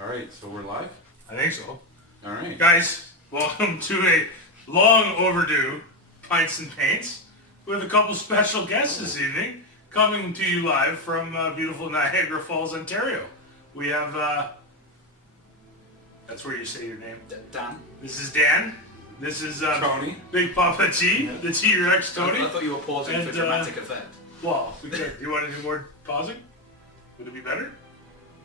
All right, so we're live? I think so. All right. Guys, welcome to a long overdue Pints and Paints with a couple special guests this evening coming to you live from beautiful Niagara Falls, Ontario. We have, that's where you say your name. Dan. This is Dan. This is Tony. Big Papa T, the T-Rex Tony. I thought you were pausing for dramatic effect. Well, we could. Do you want to do more pausing? Would it be better?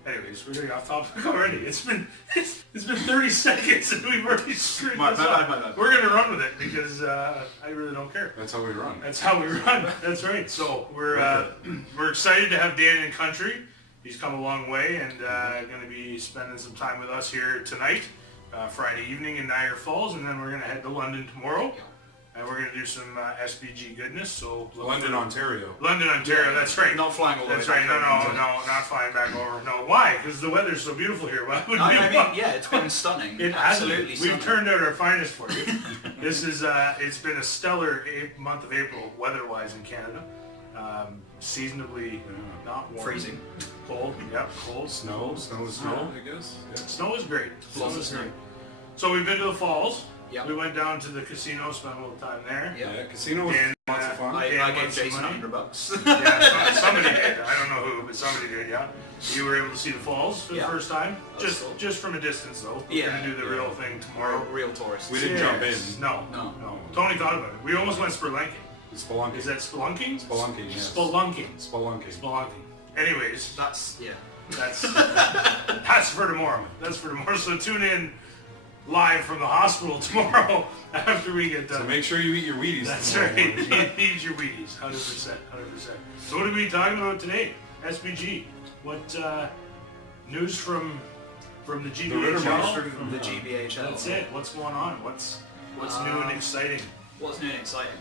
Anyways, we're getting off topic already. It's been 30 seconds and we've already screwed this up. We're gonna run with it because I really don't care. That's how we run. That's how we run. That's right. So we're excited to have Dan in country. He's come a long way and going to be spending some time with us here tonight, Friday evening in Niagara Falls, and then we're going to head to London tomorrow. And we're going to do some SBG goodness. So London, Ontario. London, Ontario. That's right. Not flying all the way That's back. right. No, not flying back over. No, why? Because the weather's so beautiful here. Why would we? Yeah, it's been stunning. It Absolutely stunning. We've turned out our finest for you. This is it's been a stellar month of April weather-wise in Canada. Seasonably not warm. Freezing. Cold. Yep. Cold. Snow is good, I guess. Yeah. Snow is great. Lots of snow. So we've been to the falls. Yep. We went down to the casino, spent a little time there. Yep. Yeah, casino was lots of fun. I gave Jason $100. Yeah, somebody did. I don't know who, but somebody did. Yeah. You were able to see the falls for the first time, just from a distance though. We're gonna do the real thing tomorrow. Real tourists. We didn't jump in. No. Tony thought about it. We almost went spelunking. Spelunking. Is that spelunking? Spelunking, yes. Spelunking. Anyways, That's that's for tomorrow. That's for tomorrow. So tune in live from the hospital tomorrow after we get done. So make sure you eat your Wheaties. That's tomorrow right. morning. Eat your Wheaties. 100%. So what are we talking about today? SBG. What news from the GBHL? from the GBHL. That's it. What's going on? What's new and exciting? What's new and exciting?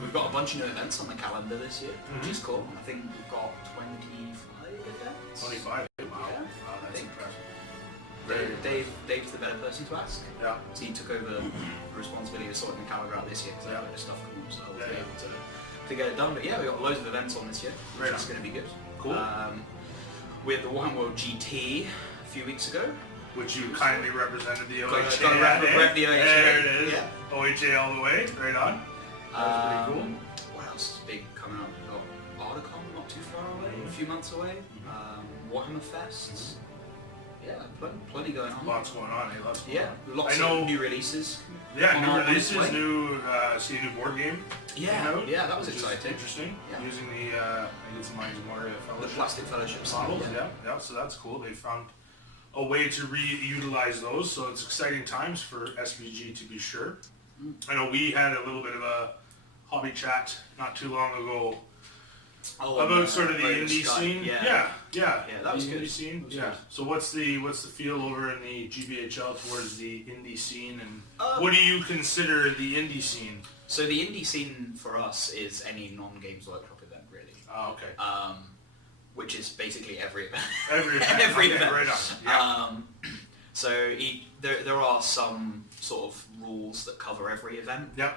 We've got a bunch of new events on the calendar this year, which is cool. I think we've got 25 events. 25. Wow. Yeah, Wow, that's impressive. Dave's the better person to ask. Yeah. So he took over the responsibility of sorting the calendar out this year because I had this stuff coming up, so I was able to get it done. But yeah, we got loads of events on this year, which is going to be good. Cool. We had the One World GT a few weeks ago. Which you kindly represented the OHA. Got to rep the OHA. There it is. Yeah. OHA all the way. Right on. That was pretty cool. What else is big coming up? We've got Articon not too far away, a few months away. Warhammer Fests. Yeah, plenty going on. Lots going on. Lots going on. Lots of new releases. Yeah, new releases. See a new board game. Yeah, that was exciting. Interesting. Yeah. Using I did some Minds of Moria Fellowship. The Plastic Fellowship models. Yeah. So that's cool. They found a way to reutilize those. So it's exciting times for SBG to be sure. I know we had a little bit of a hobby chat not too long ago about sort of the indie scene. Yeah, that was good. Indie scene. Yeah. So what's the feel over in the GBHL towards the indie scene, and what do you consider the indie scene? So the indie scene for us is any non-Games Workshop event, really. Oh, okay. Which is basically every event. Every event. Right on. Yeah. So there are some sort of rules that cover every event. Yeah.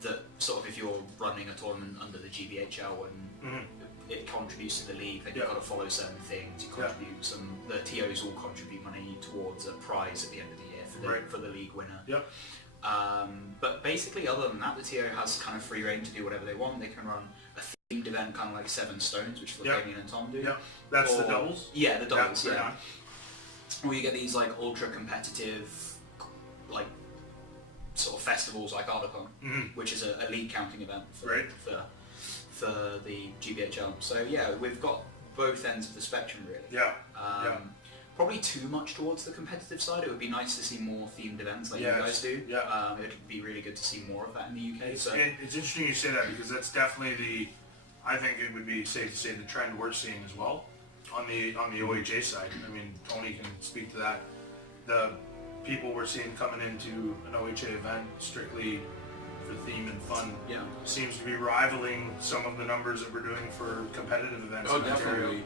That sort of if you're running a tournament under the GBHL and it contributes to the league, then you've got to follow certain things. You contribute the TOs will contribite money towards a prize at the end of the year for the league winner. Yep. But basically, other than that, the TO has kind of free reign to do whatever they want. They can run a themed event, kind of like Seven Stones, which is what Damien and Tom do. Yeah, that's the doubles. Yeah, the doubles. Yeah. Yeah. Or you get these like ultra competitive, like sort of festivals like Articon, which is a league counting event for the GBHL. So yeah, we've got both ends of the spectrum really. Yeah. Probably too much towards the competitive side. It would be nice to see more themed events like you guys do. Yeah. It would be really good to see more of that in the UK. It's interesting you say that because that's definitely I think it would be safe to say the trend we're seeing as well on the OHA side. I mean, Tony can speak to that. The people we're seeing coming into an OHA event strictly for theme and fun seems to be rivaling some of the numbers that we're doing for competitive events in Ontario. Definitely.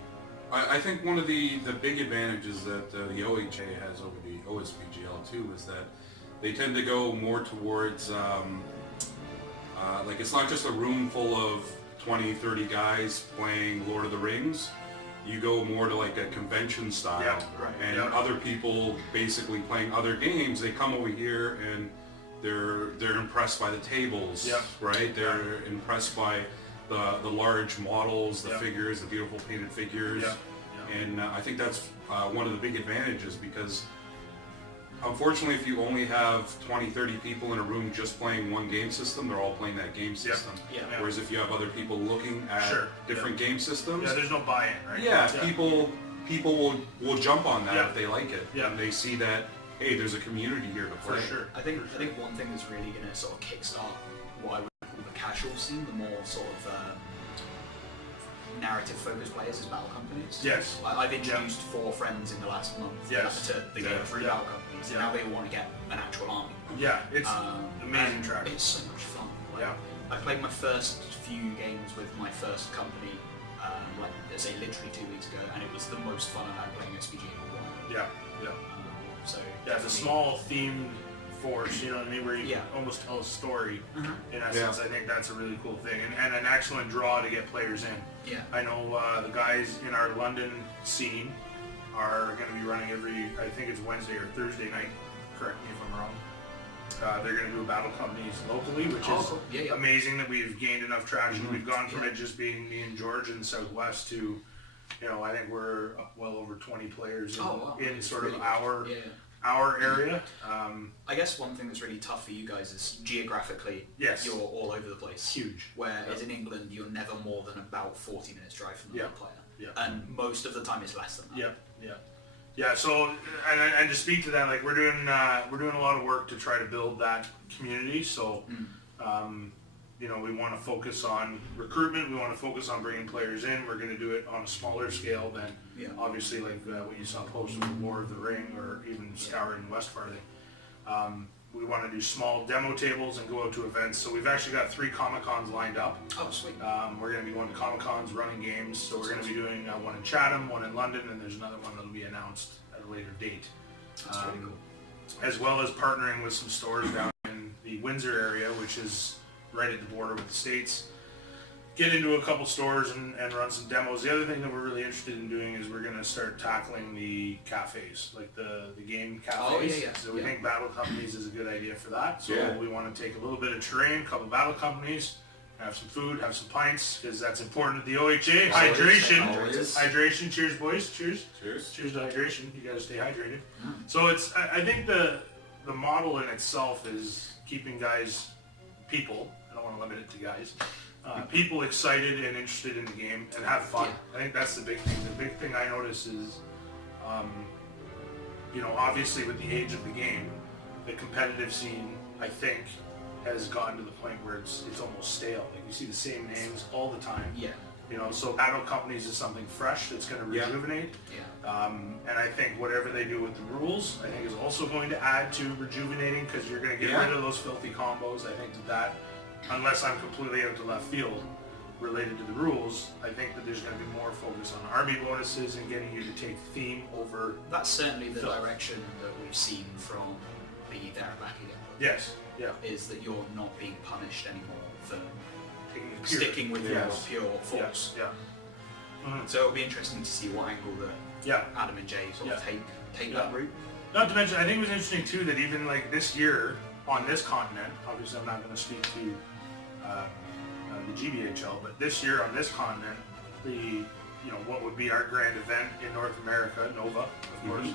I think one of the big advantages that the OHA has over the OSBGL too is that they tend to go more towards like it's not just a room full of 20, 30 guys playing Lord of the Rings. you go more to like a convention style, Yeah, right. and Yeah. other people basically playing other games, they come over here and they're impressed by the tables, Yeah. right? They're impressed by the large models, the Yeah. figures, the beautiful painted figures, Yeah. Yeah. and I think that's one of the big advantages, because unfortunately if you only have 20, 30 people in a room just playing one game system, they're all playing that game system. Yeah. Yeah. Whereas if you have other people looking at Sure, different game systems, Yeah, there's no buy-in, right? yeah, people will jump on that Yeah. if they like it, Yeah. and they see that, hey, there's a community here to For play. sure. I think one thing that's really going to sort of kickstart what I would call the casual scene, the more sort of narrative-focused players, is battle companies. Yes. I've introduced 4 friends in the last month Yes. to the game Yeah. through Yeah. battle companies, and Yeah. now they want to get an actual army. Yeah, it's amazing and track. It's so much fun. Like, Yeah. I played my first few games with my first company, like I say, literally 2 weeks ago, and it was the most fun I've had playing SPG in a while. Yeah, yeah. So Yeah, it's a definitely- small themed force, you know what I mean, where you Yeah. can almost tell a story. Mhm. In essence, I think that's a really cool thing, and an excellent draw to get players in. Yeah. I know the guys in our London scene are going to be running I think it's Wednesday or Thursday night, correct me if I'm wrong. They're going to do battle companies locally, which Oh, is cool. Yeah, yeah. amazing that we've gained enough traction. Mhm. We've gone from Yeah. it just being me and George in the Southwest to, I think we're well over 20 players in, Oh, wow. in It's sort really of good. our area. I guess one thing that's really tough for you guys is geographically, Yes. you're all over the place. Huge. Whereas Yeah. in England, you're never more than about 40 minutes drive from the Yeah. other player. Yeah. And most of the time it's less than that. Yeah. So, and to speak to that, like we're doing a lot of work to try to build that community. So, we want to focus on recruitment. We want to focus on bringing players in. We're going to do it on a smaller scale than obviously like what you saw posted with War of the Ring or even Scouring West Farthing. We want to do small demo tables and go out to events. So we've actually got 3 Comic-Cons lined up. Oh, sweet. We're going to be going to Comic-Cons, running games. So we're going to be doing one in Chatham, one in London, and there's another one that'll be announced at a later date. That's really cool. As well as partnering with some stores down in the Windsor area, which is right at the border with the States. Get into a couple stores and run some demos. The other thing that we're really interested in doing is we're going to start tackling the cafes, like the game cafes. Oh, yeah. So we Yeah. think battle companies is a good idea for that. So Yeah. we want to take a little bit of terrain, a couple battle companies, have some food, have some pints, because that's important at the OHA. Always Hydration. always. Hydration. Cheers, boys. Cheers. Cheers. Cheers to hydration. You got to stay hydrated. So I think the model in itself is keeping people, I don't want to limit it to guys, people excited and interested in the game and have fun. Yeah. I think that's the big thing. The big thing I notice is, obviously with the age of the game, the competitive scene, I think, has gotten to the point where it's almost stale. Like you see the same names all the time. Yeah. So battle companies is something fresh that's going to Yeah. rejuvenate. Yeah. And I think whatever they do with the rules, I think is also going to add to rejuvenating, because you're going to get Yeah. rid of those filthy combos. I think that, unless I'm completely out to left field related to the rules, I think that there's going to be more focus on army bonuses and getting you to take theme over. That's certainly the Phil. direction that we've seen from the There and Back Again, Yes. Yeah. is that you're not being punished anymore for Taking the pure- sticking with Yes. your pure force. Yes. Yeah. Mhm. So it'll be interesting to see what angle that Yeah. Adam and Jay sort of Yeah. take Yeah. that route. Not to mention, I think it was interesting too that even like this year on this continent, obviously I'm not going to speak to the GBHL, but this year on this continent, what would be our grand event in North America, Nova, of course,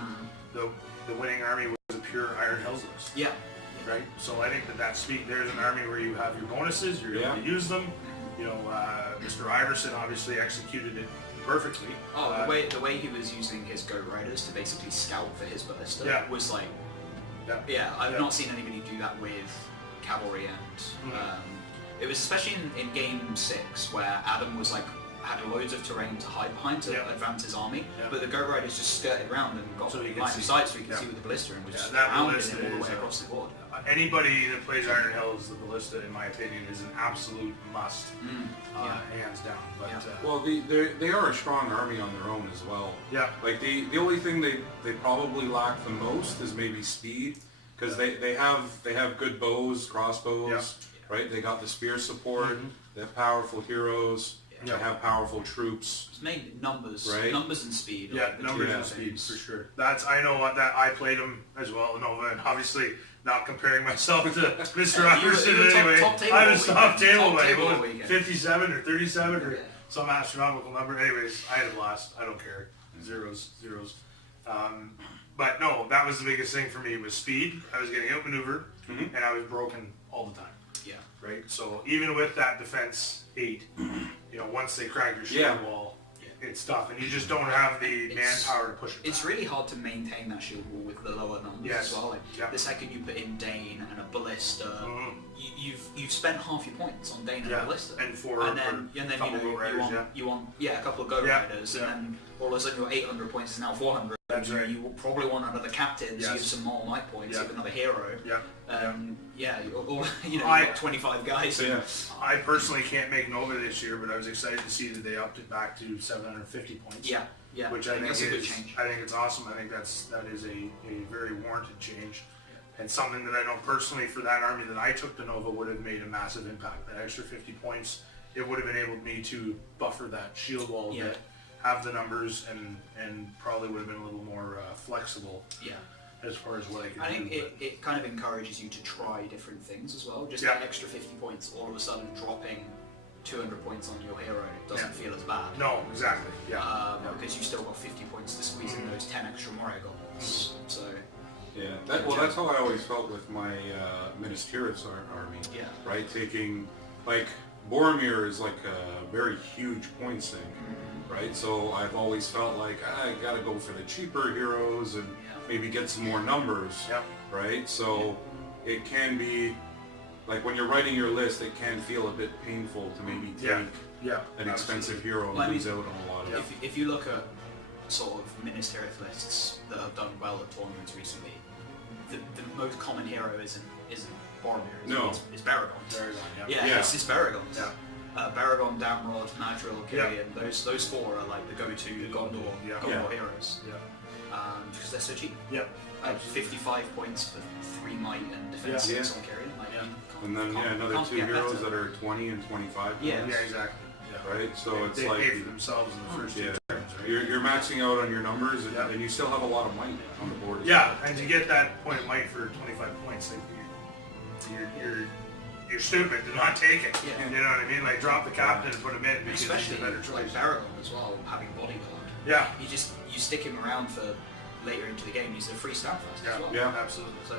the winning army was a pure Iron Hills list, Yeah. right? So I think that there's an army where you have your bonuses, you're able to use them. Mr. Iverson obviously executed it perfectly. Oh, the way he was using his Goat Riders to basically scout for his ballista Yeah. was like, Yeah. I've Yeah. not seen anybody do that with cavalry, and it was especially in game 6 where Adam was like had loads of terrain to hide behind to Yeah. advance his army, Yeah. but the Goat Riders just skirted around and got So he could line of see. sight so he could Yeah. see with the ballista and was Yeah, just that pounding ballista him all the is way a- across the board. Anybody that plays Iron Hills, the ballista, in my opinion, is an absolute must, hands down. But Yeah. Well, they are a strong army on their own as well. yeah, Like the only thing they probably lack the most is maybe speed, because they have good bows, crossbows, right? They got the spear support. Mhm. They have powerful heroes. to have powerful troops. It's mainly numbers, right? Numbers and speed. Yeah, like the numbers two and speed things. for sure. I know what that I played him as well, Nova, and obviously not comparing myself to Mr. Anderson you were anyway. top table I was top table, Top like table what, all weekend. 57 or 37 or Yeah. some astronomical number. Anyways, I had a blast. I don't care. Zeros. But no, that was the biggest thing for me was speed. I was getting outmaneuvered, and I was broken all the time. Yeah. Right. So even with that defense 8, once they crack your shield wall, it's tough, and you just don't have the manpower to push it. It's back. really hard to maintain that shield wall with the lower numbers as well. Like, the second you put in Dane and a Ballista, you've spent half your points on Dane and a Ballista, and then you want a couple of Go Riders, and then all of a sudden your 800 points is now 400. That's right. You will probably want another captain, so you have some more might points, you have another hero. You've got 25 guys. So, I personally can't make Nova this year, but I was excited to see that they upped it back to 750 points. Yeah, which I think that's is a good change. I think it's awesome. I think that is a very warranted change, and something that I know personally for that army that I took to Nova would have made a massive impact. That extra 50 points, it would have enabled me to buffer that shield wall a bit, have the numbers, and probably would have been a little more flexible. As far as what I could do. I think it kind of encourages you to try different things as well. Just that extra 50 points, all of a sudden dropping 200 points on your hero doesn't feel as bad. No, exactly. Because you've still got 50 points to squeeze in those 10 extra Moray goals. So. That's how I always felt with my Minas Tirith army. Right, taking like Boromir is like a very huge points thing. Right, so I've always felt like I gotta go for the cheaper heroes and maybe get some more numbers. Right, so it can be like when you're writing your list, it can feel a bit painful to maybe take an expensive hero and lose out on a lot of. If you look at sort of Minas Tirith lists that have done well at tournaments recently, the most common hero isn't Boromir. It's Baragon. It's Baragon. Baragon, Damrod, Madril, Gillian, those four are like the go-to Gondor heroes. Because they're so cheap. 55 points for 3 might and defense 6 on Carrion. And then another 2 heroes that are 20 and 25. Exactly. Right, so it's they like pay for themselves in the first 2 turns. Right? You're maxing out on your numbers, and you still have a lot of might on the board. And to get that point of might for 25 points, like you're stupid to not take it. You know what I mean? Like drop the captain and put him in because especially he's a better choice. like Baragon as well, having bodyguard. You stick him around for later into the game. He's a free stand fast as well. Absolutely. So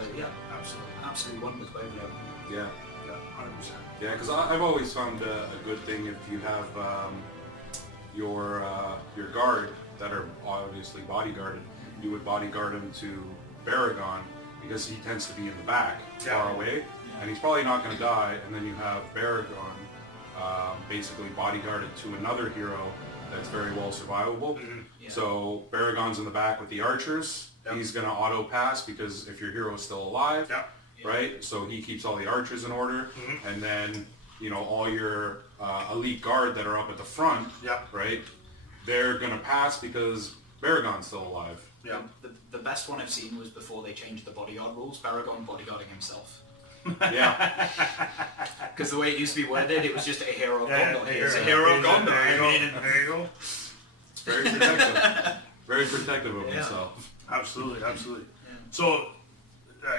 absolutely wonders both of them. 100%. Yeah, because I've always found a good thing if you have your guard that are obviously bodyguarded, you would bodyguard him to Baragon because he tends to be in the back, far away, and he's probably not going to die. And then you have Baragon basically bodyguarded to another hero that's very well survivable. So Baragon's in the back with the archers. He's going to auto pass because if your hero is still alive. Right, so he keeps all the archers in order, and then all your elite guard that are up at the front, right, they're gonna pass because Baragon's still alive. The best one I've seen was before they changed the bodyguard rules. Baragon bodyguarding himself. Because the way it used to be worded, it was just a hero of Gondor. It's a hero of Gondor. There you go. It's very protective. Very protective of himself. Absolutely. So.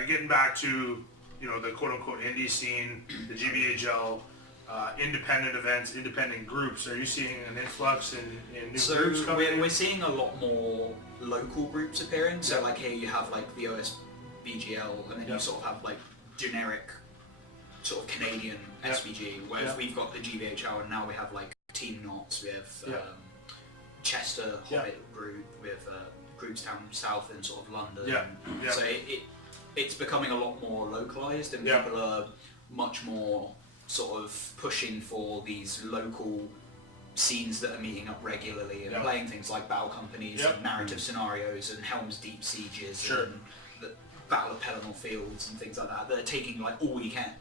Getting back to the quote-unquote indie scene, the GBHL, independent events, independent groups. Are you seeing an influx in new groups coming in? We're seeing a lot more local groups appearing. So like here you have like the OSBGL, and then you sort of have like generic sort of Canadian SBG, whereas we've got the GBHL, and now we have like Team Knots, we have Chester Hobbit group, we have groups down south in sort of London. So it's becoming a lot more localized, and people are much more sort of pushing for these local scenes that are meeting up regularly and playing things like battle companies and narrative scenarios and Helm's Deep Sieges and the Battle of Pelennor Fields and things like that. They're taking like all weekend.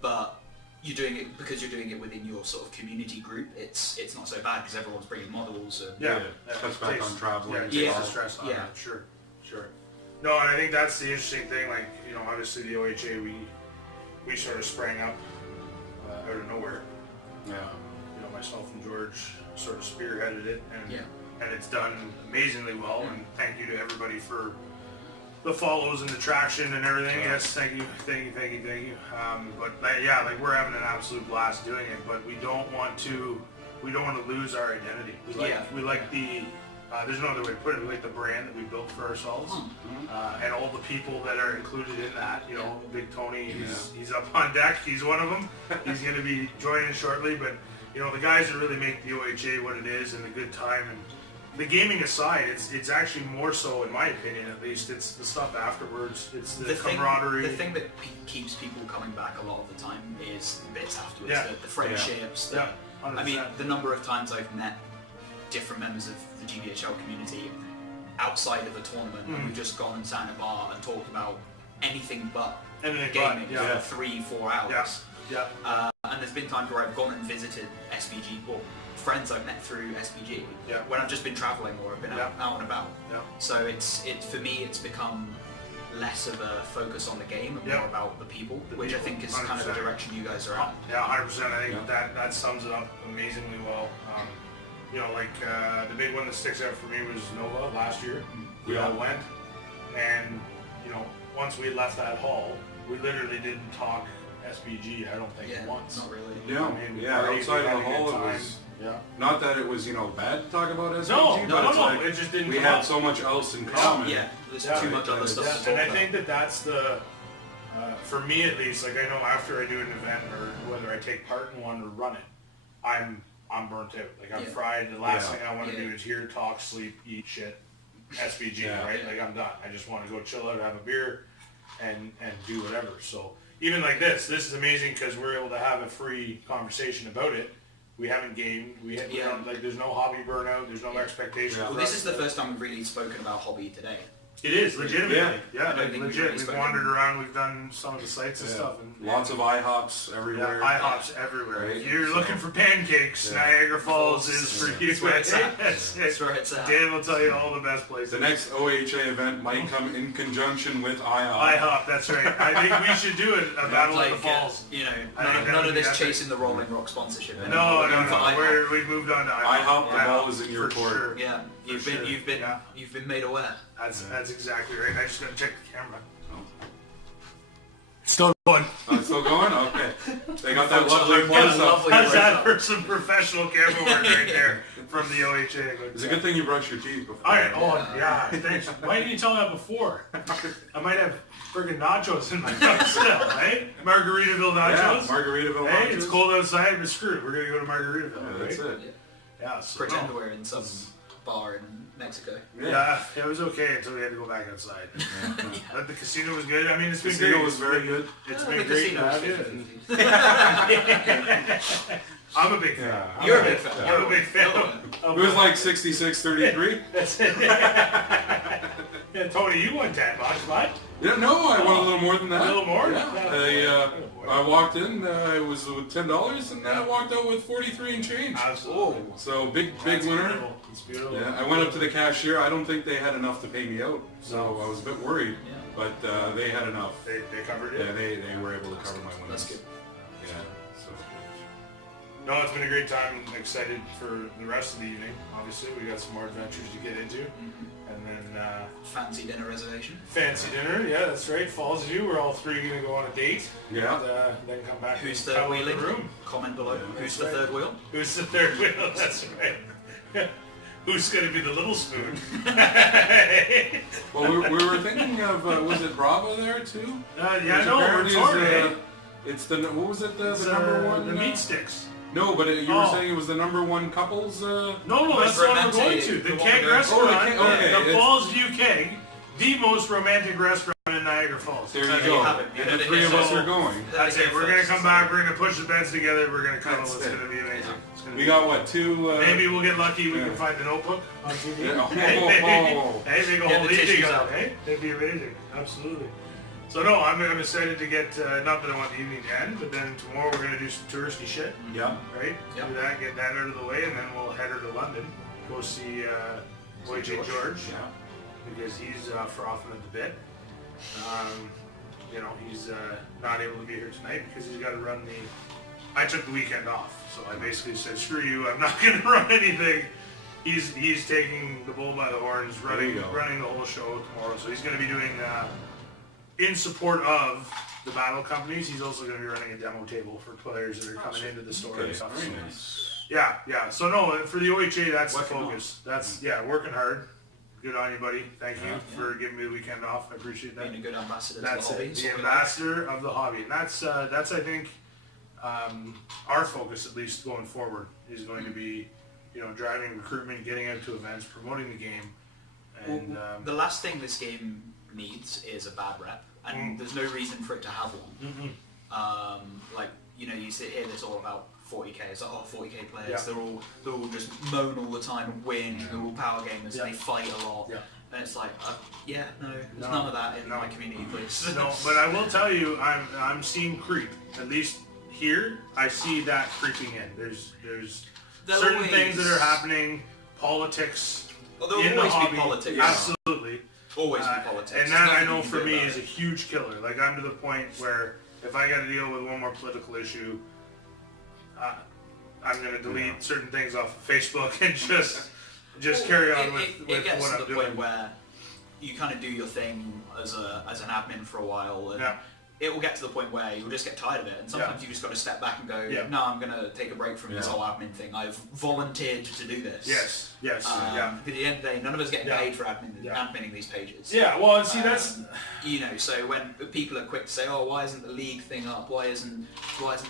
But you're doing it because you're doing it within your sort of community group. It's not so bad because everyone's bringing models and cuts back on traveling. Takes the stress on it. Sure. No, and I think that's the interesting thing. Like obviously the OHA we sort of sprang up out of nowhere. Myself and George George sort of spearheaded it, and it's done amazingly well. And thank you to everybody for the follows and the traction and everything. Yes, thank you. But like we're having an absolute blast doing it. But we don't want to lose our identity. We like the. There's no other way to put it. We like the brand that we built for ourselves, and all the people that are included in that. You know, Big Tony, he's up on deck. He's one of them. He's going to be joining shortly. But you know, the guys that really make the OHA what it is and the good time and the gaming aside, it's actually more so, in my opinion, at least. It's the stuff afterwards. It's the camaraderie. The thing that keeps people coming back a lot of the time is the bits afterwards. Yeah. The friendships. I mean, the number of times I've met different members of the GBHL community outside of a tournament, and we've just gone and sat in a bar and talked about anything but gaming for 3-4 hours. And there's been times where I've gone and visited SPG, or friends I've met through SPG, when I've just been travelling or I've been out and about. So for me, it's become less of a focus on the game and more about the people, which I think is 100%. Kind of the direction you guys are at. Yeah, 100%. I think that sums it up amazingly well. You know, like the big one that sticks out for me was Nova last year. We all went, and you know, once we left that hall, we literally didn't talk SBG. I don't think once. Not really. Yeah, I mean, outside of the hall, it was. Not that it was, bad to talk about SBG, but it's like it just didn't. We had so much else in common. There's too much other stuff to talk about. And I think that's the, for me at least, like I know after I do an event or whether I take part in one or run it, I'm burnt out. Like I'm fried. The last thing I want to do is hear, talk, sleep, eat shit, SBG, right? Like I'm done. I just want to go chill out, have a beer, and do whatever. So even like this is amazing because we're able to have a free conversation about it. We haven't gamed. We don't, like there's no hobby burnout. There's no expectation. Well, this is the first time we've really spoken about hobby today. It is legitimately. Like legit. We've wandered around. We've done some of the sites and stuff. And lots of IHOPs everywhere. IHOPs everywhere. Right. If you're looking for pancakes, Niagara Falls is for you. That's where it's at. That's where it's at. Dan will tell you all the best places. The next OHA event might come in conjunction with IHOP. IHOP, that's right. I think we should do it. A battle at the falls. None of this chasing the Rolling Rock sponsorship. No. We've moved on to IHOP. IHOP, the ball is in your court. Sure. Yeah, you've been made aware. That's exactly right. I just gotta check the camera. Still going. Oh, it's still going? Okay. They got that lovely buzz up. How's that for some professional camera work right there from the OHA? It's a good thing you brushed your teeth before. Alright, thanks. Why didn't you tell that before? I might have friggin' nachos in my cup still, right? Margaritaville nachos? Yeah, Margaritaville nachos. Hey, it's cold outside, but screw it. We're gonna go to Margaritaville, right? That's it. Yeah, so pretend we're in some bar in Mexico. Yeah, it was okay until we had to go back outside. But the casino was good. I mean, it's been great. The casino was very good. It's been great to have you. I'm a big fan. You're a big fan. I'm a big fan. It was like 66-33. That's it. Yeah, Tony, you won $10, bud. Yeah, no, I won a little more than that. A little more? Yeah. I walked in, it was with $10, and then I walked out with 43 and change. Absolutely. So big That's winner. beautiful. It's beautiful. Yeah, I went up to the cashier. I don't think they had enough to pay me out, so I was a bit worried. But they had enough. They covered it? Yeah, they were able to cover my winnings. That's good. Yeah. So. No, it's been a great time. I'm excited for the rest of the evening. Obviously, we got some more adventures to get into. And then fancy dinner reservation. Fancy dinner, yeah, that's right. Falls you. We're all three going to go on a date. Yeah. And then come back. Who's third wheeling? Room. Comment below. Yeah, Who's the third wheel? Who's the third wheel? That's right. Who's going to be the little spoon? Well, we were thinking of was it Bravo there too? Yeah, no, we're torn. It's the what was it the number one? The meat sticks. No, but you were saying it was the number one couples. No, that's the one we're going to. The keg restaurant, the Falls View Keg, the most romantic restaurant in Niagara Falls. There you go. And the three of us are going. That's it. We're gonna come back. We're gonna push the beds together. We're gonna cuddle. It's gonna be amazing. We got what, 2? Maybe we'll get lucky. We can find the Notebook on TV. Yeah. Hey, make a whole evening together. Hey, that'd be amazing. Absolutely. So no, I'm excited to get, not that I want the evening to end, but then tomorrow we're going to do some touristy shit. Yeah. Right? Yep. Do that, get that out of the way, and then we'll head her to London, go see OJ George. Yeah. Because he's frothing at the bit. You know, he's not able to be here tonight because he's got to run the I took the weekend off, so I basically said, screw you, I'm not going to run anything. He's taking the bull by the horns, running the whole show tomorrow. So he's going to be doing, in support of the battle companies, he's also going to be running a demo table for players that are coming into the store and stuff. Very So, nice. yeah. So no, for the OHA, that's Working the focus. That's working hard. Good on you, buddy. Thank you for giving me the weekend off. I appreciate that. Being a good ambassador That's to the hobby. it. The ambassador of the hobby. And that's I think our focus, at least going forward, is going to be, driving recruitment, getting out to events, promoting the game, and the last thing this game needs is a bad rep, and there's no reason for it to have one. You sit here, it's all about 40k. It's like, 40k players. They're all just moan all the time and whinge. And they're all power gamers. And they fight a lot. Yeah. And it's like, there's none of that in my community, please. No, but I will tell you, I'm seeing creep. At least here, I see that creeping in. There's certain things that are happening, politics. Well, there'll in the always hobby. be politics. Absolutely. Always be politics. And There's that I nothing know you can for do me about is a it. huge killer. Like I'm to the point where if I got to deal with one more political issue, I'm going to delete certain things off of Facebook and just carry on with it gets what to I'm the doing. point where you kind of do your thing as an admin for a while, and Yeah. it will get to the point where you'll just get tired of it, and sometimes you just got to step back and go, no, I'm going to take a break from this whole admin thing. I've volunteered to do this. Yes, At the end of the day, none of us getting paid for adminning these pages. Yeah, well, and see, that's... So when people are quick to say, oh, why isn't the league thing up? Why isn't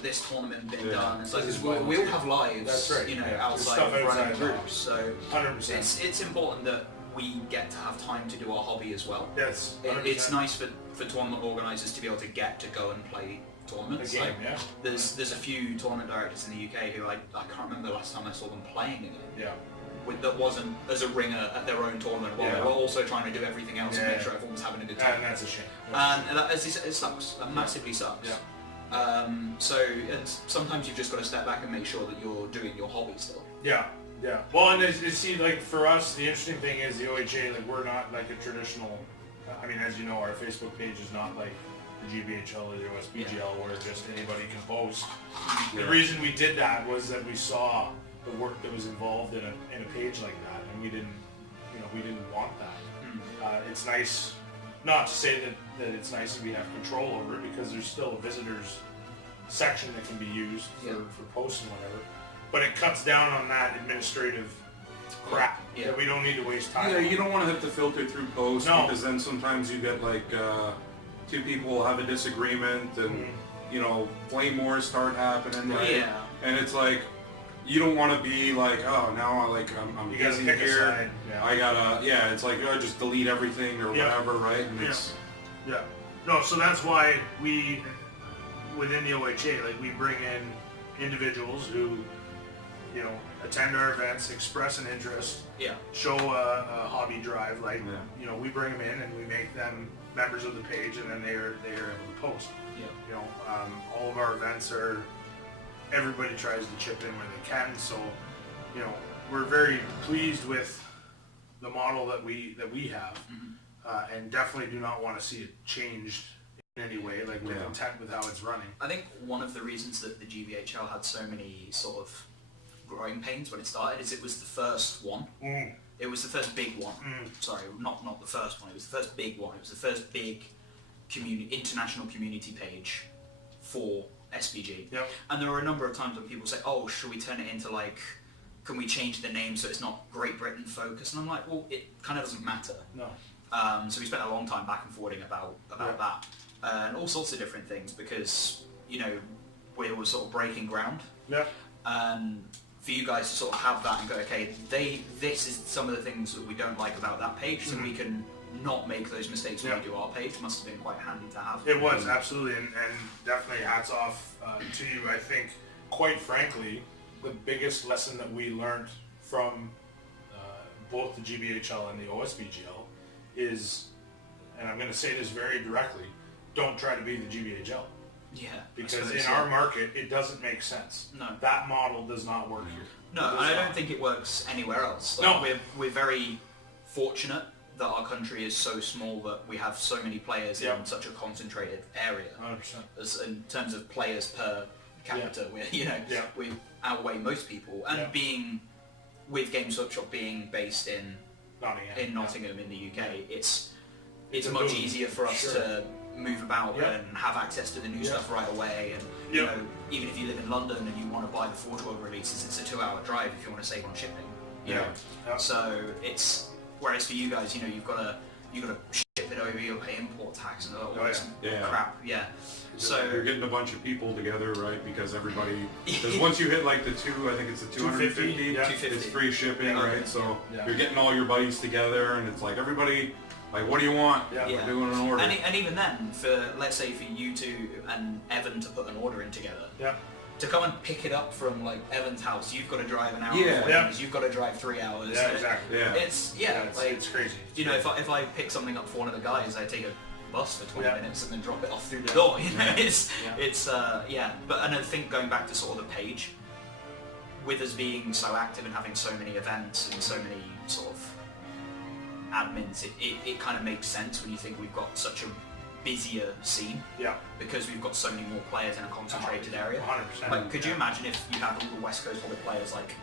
this tournament been done? It's like, we all have lives, That's right. outside There's of stuff running outside the groups. groups. So 100%. it's important that we get to have time to do our hobby as well. Yes, 100%. It's nice for tournament organisers to be able to get to go and play tournaments. A game, There's a few tournament directors in the UK who I can't remember the last time I saw them playing a game. Yeah. That wasn't as a ringer at their own tournament while they were also trying to do everything else and make sure everyone was having a good time. And that's a shame. And that, as you said, it sucks. That massively sucks. Yeah. And sometimes you've just got to step back and make sure that you're doing your hobby still. Yeah. Well, and see, like for us, the interesting thing is the OHA. Like we're not like a traditional. I mean, as you know, our Facebook page is not like the GBHL or the OSBGL where just anybody can post. The reason we did that was that we saw the work that was involved in a page like that, and we didn't want that. It's nice, not to say that it's nice that we have control over it, because there's still a visitors section that can be used for posts and whatever. But it cuts down on that administrative crap that we don't need to waste time Yeah, on. you don't want to have to filter through posts No. because then sometimes you get like two people have a disagreement and flame wars start happening. Right? Yeah. And it's like you don't want to be like, oh, now I'm You gotta busy pick a here. side, I gotta it's like just delete everything or whatever, right? And it's No, so that's why we within the OHA, like we bring in individuals who attend our events, express an interest, show a hobby drive, like we bring them in and we make them members of the page, and then they are able to post. All of our events are, everybody tries to chip in where they can, so we're very pleased with the model that we have, and definitely do not want to see it changed in any way. Like we're content with how it's running. I think one of the reasons that the GBHL had so many sort of growing pains when it started is it was the first one. It was the first big one. Sorry, not the first one. It was the first big one. It was the first big international community page for SBG. Yep. And there were a number of times when people say, "Oh, should we turn it into like? Can we change the name so it's not Great Britain focused?" And I'm like, "Well, it kind of doesn't matter." No. So we spent a long time back and forwarding about that and all sorts of different things because we were sort of breaking ground. Yeah. And for you guys to sort of have that and go, okay, this is some of the things that we don't like about that page, so we can not make those mistakes when we do our page. Must have been quite handy to have. It was, absolutely, and definitely hats off to you. I think, quite frankly, the biggest lesson that we learned from both the GBHL and the OSBGL is, and I'm going to say this very directly, don't try to be the GBHL. Yeah. Because in our market, it doesn't make sense. No. That model does not work here. No, and I don't think it works anywhere else. Like, No. We're very fortunate that our country is so small that we have so many players in such a concentrated area. 100%. As in terms of players per capita. Yeah. We outweigh most people, and being with Games Workshop being based in Nottingham in the UK, it's much easier for us to move about and have access to the new stuff right away. And you know, even if you live in London and you want to buy the Forge World releases, it's a 2-hour drive if you want to save on shipping. You know? So it's, whereas for you guys, you know, you've got to ship it over, you'll pay import tax and all this crap. So you're getting a bunch of people together, right? Because everybody, because once you hit like the I think it's the 250, it's free shipping, right? So you're getting all your buddies together, and it's like everybody, like, what do you want? We're doing an order. And even then, for let's say for you two and Evan to put an order in together, to come and pick it up from like Evan's house, you've got to drive an hour away, because you've got to drive 3 hours. Yeah, exactly. It's it's crazy. You know, if I pick something up for one of the guys, I take a bus for 20 minutes and then drop it off through the door. You know, But and I think going back to sort of the page, with us being so active and having so many events and so many sort of admins, it kind of makes sense when you think we've got such a busier scene. Because we've got so many more players in a concentrated area. 100%. Like, could you imagine if you had all the West Coast Hobbit players like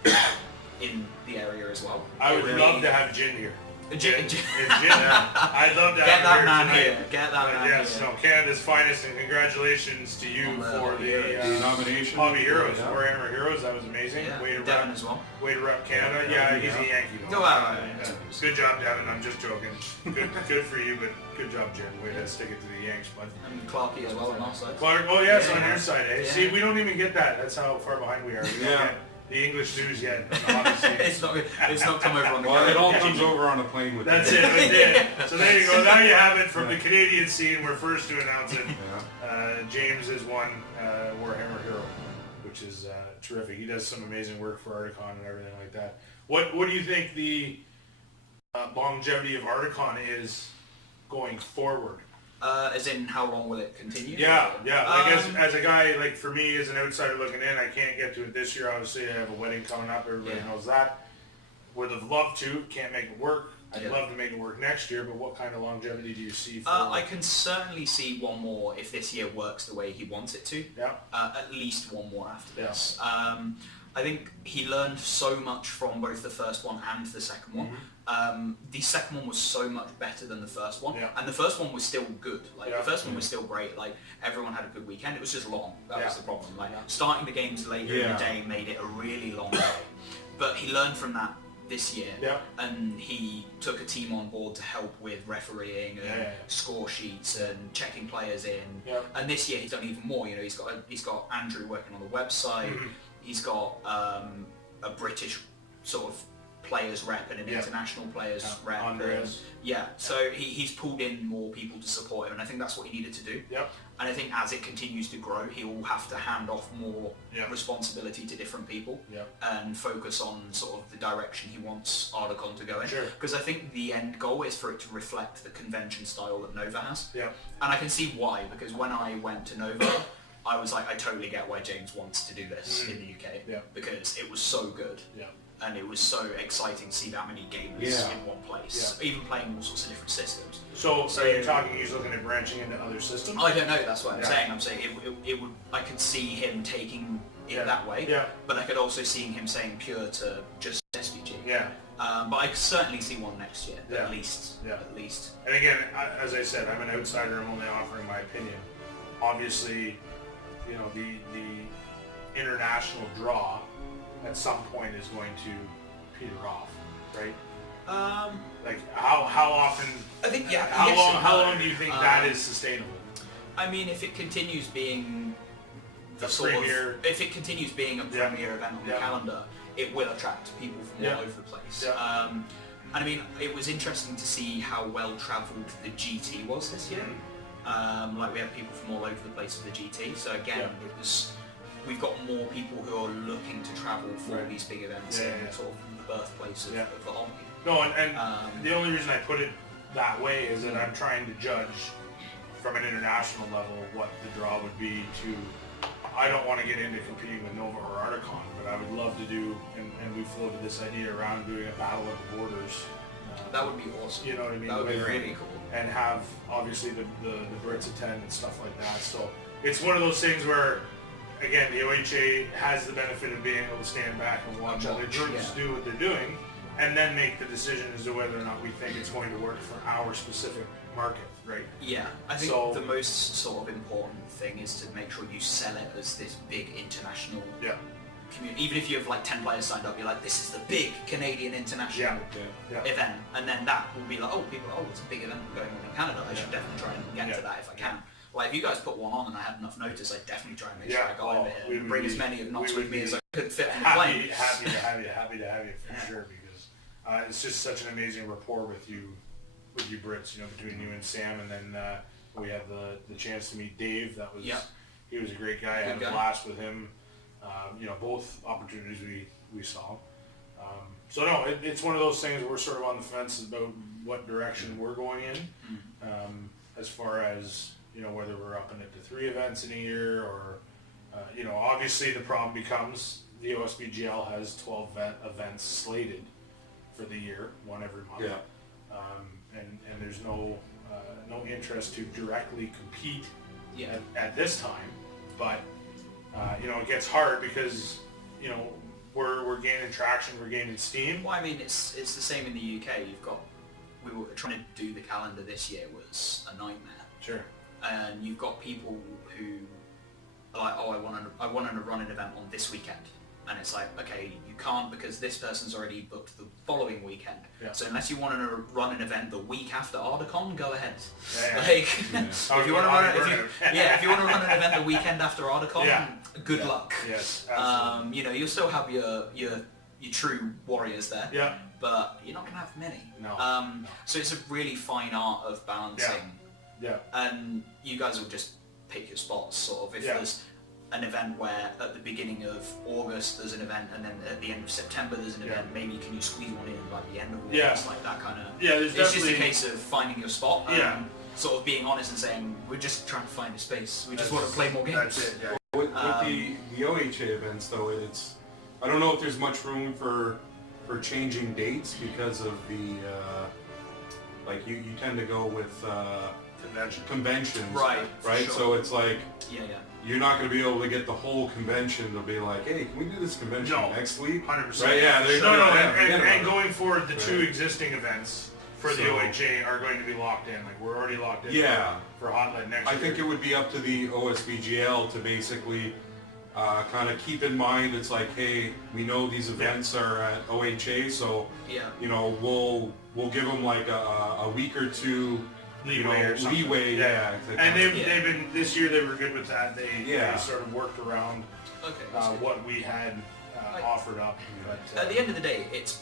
in the area as well? I would love to have Jin here. Jin. I'd love to Get have that him man here here. tonight. Get that man Yes, here. no, Canada's finest, and congratulations to you for the nomination. Hobby Heroes, Warhammer Heroes. That was amazing. Way to Devin rep, as well. way to rep Canada. Yeah, he's a Yankee though. No, Good job, Devin. I'm just joking. Good for you, but good job, Jen. Way to stick it to the Yanks, bud. And Clarky as well on our side. Clark, oh yes, on your side, eh? See, we don't even get that. That's how far behind we are. We don't get the English news yet. Obviously. it's not come over on the Well, it all camera. comes over on a plane with That's it, right there. So there you go. Now you have it from the Canadian scene. We're first to announce it. James has won Warhammer Hero, which is terrific. He does some amazing work for Articon and everything like that. What do you think the longevity of Articon is going forward? As in, how long will it continue? Yeah. Like as a guy, like for me, as an outsider looking in, I can't get to it this year. Obviously, I have a wedding coming up. Everybody knows that. Would have loved to. Can't make it work. I'd love to make it work next year, but what kind of longevity do you see for I can certainly see one more if this year works the way he wants it to. At least one more after this. I think he learned so much from both the first one and the second one. The second one was so much better than the first one, and the first one was still good. Like the first one was still great. Like everyone had a good weekend. It was just long. That was the problem. Like starting the games later in the day made it a really long day. But he learned from that this year, and he took a team on board to help with refereeing and score sheets and checking players in. And this year he's done even more. You know, he's got Andrew working on the website. He's got a British sort of players rep and an international players rep. So he's pulled in more people to support him, and I think that's what he needed to do. And I think as it continues to grow, he will have to hand off more responsibility to different people and focus on sort of the direction he wants Articon to go in. Because I think the end goal is for it to reflect the convention style that Nova has. And I can see why, because when I went to Nova, I was like, I totally get why James wants to do this in the UK, because it was so good. And it was so exciting to see that many gamers in one place, even playing all sorts of different systems. So you're talking he's looking at branching into other systems? I don't know, that's what I'm saying. I'm saying it would. I could see him taking it that way, but I could also see him saying pure to just SVG. But I could certainly see one next year, at least. At least. And again, as I said, I'm an outsider. I'm only offering my opinion. Obviously, you know, the international draw at some point is going to peter off, right? Like how often? I think How long do you think that is sustainable? I mean, if it continues being the premier, if it continues being a premier event on the calendar, it will attract people from all over the place. And I mean, it was interesting to see how well travelled the GT was this year. Like we had people from all over the place for the GT. So again, we've got more people who are looking to travel for these big events in sort of the birthplace of the hobby. No, and the only reason I put it that way is that I'm trying to judge from an international level what the draw would be to. I don't want to get into competing with Nova or Articon, but I would love to do, and we floated this idea around doing a battle of the borders. That would be awesome. You know what I mean? That would be really cool. And have obviously the Brits attend and stuff like that. So it's one of those things where again, the OHA has the benefit of being able to stand back and watch other groups do what they're doing, and then make the decision as to whether or not we think it's going to work for our specific market, right? Yeah, I think the most sort of important thing is to make sure you sell it as this big international community. Even if you have like 10 players signed up, you're like, this is the big Canadian international event, and then that will be like, oh, people, it's a big event going on in Canada. I should definitely try and get to that if I can. Like, if you guys put one on and I had enough notice, I'd definitely try and make sure I got over here and bring as many of knots with me as I could fit on the plane. Happy to have you for sure, because it's just such an amazing rapport with you Brits, between you and Sam, and then we had the chance to meet Dave. That was he was a great guy. I had a blast with him. Both opportunities we saw. So no, it's one of those things where we're sort of on the fence about what direction we're going in, as far as whether we're upping it to 3 events in a year, or obviously the problem becomes the OSBGL has 12 events slated for the year, one every month. Yeah. And there's no interest to directly compete at this time, but it gets hard because we're gaining traction, we're gaining steam. Well, I mean, it's the same in the UK. We were trying to do the calendar this year was a nightmare. Sure. And you've got people who are like, oh, I want to run an event on this weekend. And it's like, okay, you can't because this person's already booked the following weekend. Yeah. So unless you want to run an event the week after Ardacon, go ahead. If you want to run an event the weekend after Ardacon, good luck. Yes, absolutely. You'll still have your true warriors there. Yeah. But you're not going to have many. No. So it's a really fine art of balancing. Yeah. And you guys will just pick your spots, sort of. If there's an event where at the beginning of August there's an event, and then at the end of September there's an event, maybe can you squeeze one in like the end of August, like that kind of. Yeah, it's just a case of finding your spot. And sort of being honest and saying we're just trying to find a space. We just want to play more games. That's it. Yeah. With the OHA events though, I don't know if there's much room for changing dates because of the like you tend to go with conventions, right? Sure. So it's like you're not going to be able to get the whole convention to be like, hey, can we do this convention next week? 100%. Right? Yeah. And going forward, the 2 existing events for the OHA are going to be locked in. Like we're already locked in. For Hotline next year. I think it would be up to the OSBGL to basically kind of keep in mind. It's like, hey, we know these events are at OHA, so we'll give them like a week or 2. Leeway, And they've been this year. They were good with that. They sort of worked around what we had offered up. But at the end of the day, it's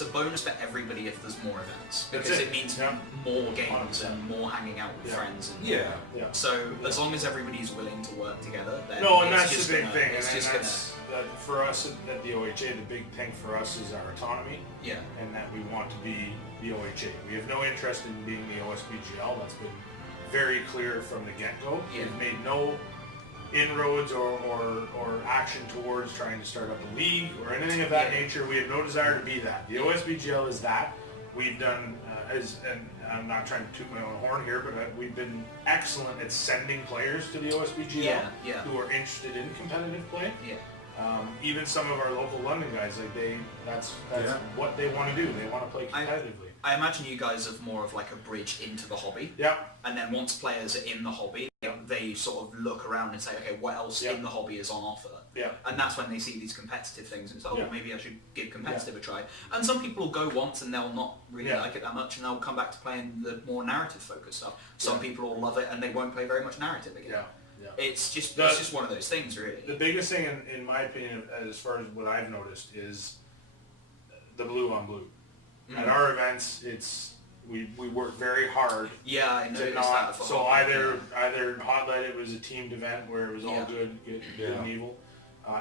a bonus for everybody if there's more events because it means more games 100%. And more hanging out with friends. And So as long as everybody's willing to work together, then and that's the big thing. And for us at the OHA, the big thing for us is our autonomy. Yeah. And that we want to be the OHA. We have no interest in being the OSBGL. That's been very clear from the get-go. Yeah. We've made no inroads or action towards trying to start up a league or anything of that nature. We have no desire to be that. The OSBGL is that. We've done, and I'm not trying to toot my own horn here, but we've been excellent at sending players to the OSBGL who are interested in competitive play. Yeah. Even some of our local London guys, like that's what they want to do. They want to play competitively. I imagine you guys have more of like a bridge into the hobby. Yeah. And then once players are in the hobby, they sort of look around and say, okay, what else in the hobby is on offer? Yeah. And that's when they see these competitive things and say, maybe I should give competitive a try. And some people will go once and they'll not really like it that much and they'll come back to playing the more narrative focused stuff. Some people will love it and they won't play very much narrative again. Yeah. It's just one of those things, really. The biggest thing, in my opinion, as far as what I've noticed, is the blue on blue. At our events, we work very hard. Yeah, I know. So either Hotlight, it was a teamed event where it was all good and evil.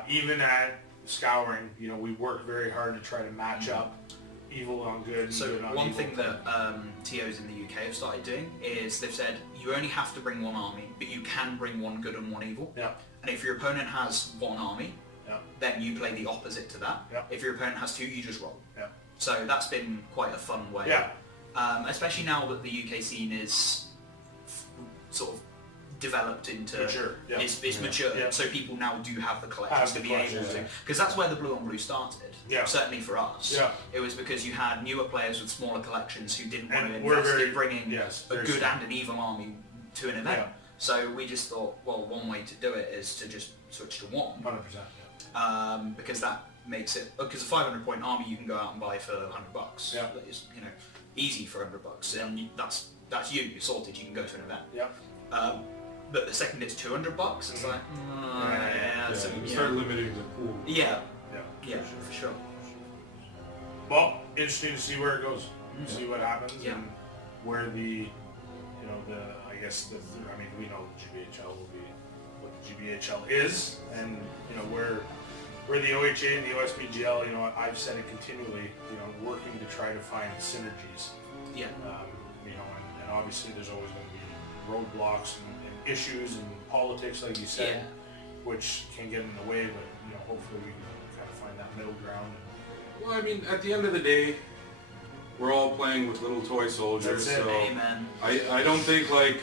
Even at Scouring, we work very hard to try to match up evil on good. So good on one evil. thing that TOs in the UK have started doing is they've said you only have to bring one army, but you can bring one good and one evil. Yeah. And if your opponent has one army, then you play the opposite to that. Yeah. If your opponent has 2, you just roll. Yeah. So that's been quite a fun way. Yeah. Especially now that the UK scene is sort of developed into Mature, yeah. is mature, Yeah. so people now do have the collections Have to the be able collections, to, yeah. because that's where the blue on blue started. Yeah. Certainly for us. Yeah. It was because you had newer players with smaller collections who didn't want to And we're invest very- in bringing yes, a very good smart. and an evil army to an event. Yeah. So we just thought, well, one way to do it is to just switch to one. 100%. Yeah. Because that makes it, because a 500 point army you can go out and buy for $100. Yeah. That is, you know, easy for $100, and that's you're sorted. You can go to an event. Yeah. But the second it's $200, it's like, Yeah, so, you yeah. start limiting the pool. Yeah, Yeah. yeah, for sure. Well, interesting to see where it goes. See what happens Yeah. and where the, you know, I mean, we know the GBHL will be what the GBHL is, and you know where the OHA and the OSBGL, you know, I've said it continually, you know, working to try to find synergies. Yeah. You know, and obviously there's always going to be roadblocks and issues and politics, like you said, Yeah. which can get in the way, but you know, hopefully we can kind of find that middle ground. Well, I mean, at the end of the day, we're all playing with little toy soldiers, That's it. so Amen. I don't think, like,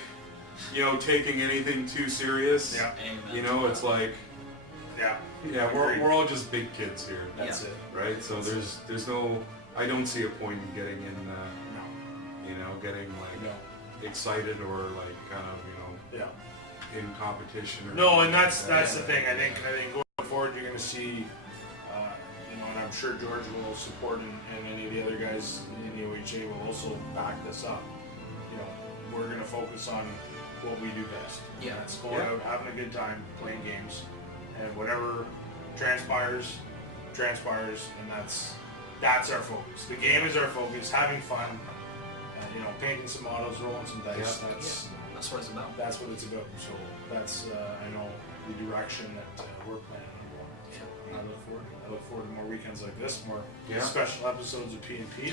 you know, taking anything too serious. Yeah. Amen. You know, it's like, Yeah. yeah, Agreed. we're all just big kids here, That's Yeah. it. right? So there's no, I don't see a point in getting in, No. you know, getting like No. excited or like kind of, you know, Yeah. in competition. Or No, and that's something like the that. thing. I think going forward, you're going to see, you know, and I'm sure George will support, and any of the other guys in the OHA will also back this up. You know, we're going to focus on what we do best. Yeah. That's going Yeah. out, having a good time, playing games, and whatever transpires, and that's our focus. The game is our focus. Having fun, you know, painting some models, rolling some dice. Yeah. That's what it's about. That's what it's about. So that's I know the direction that we're planning on going. And I look forward to more weekends like this, more Yeah. special episodes of P&P.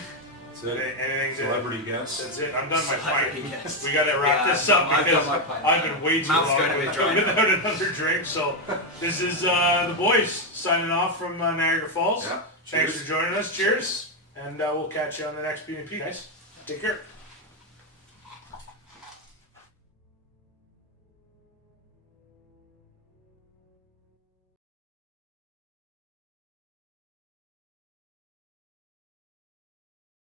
That's it. Anything Celebrity guests. That's it. I'm done my Celebrity pint. guests. We got to wrap Yeah, this up I've done because my pint. I've been way too Mouth's long going a bit dry. without another drink. So this is the boys signing off from Niagara Falls. Yeah. Thanks Cheers. for joining us. Cheers. And we'll catch you on the next P&P, guys. Take care.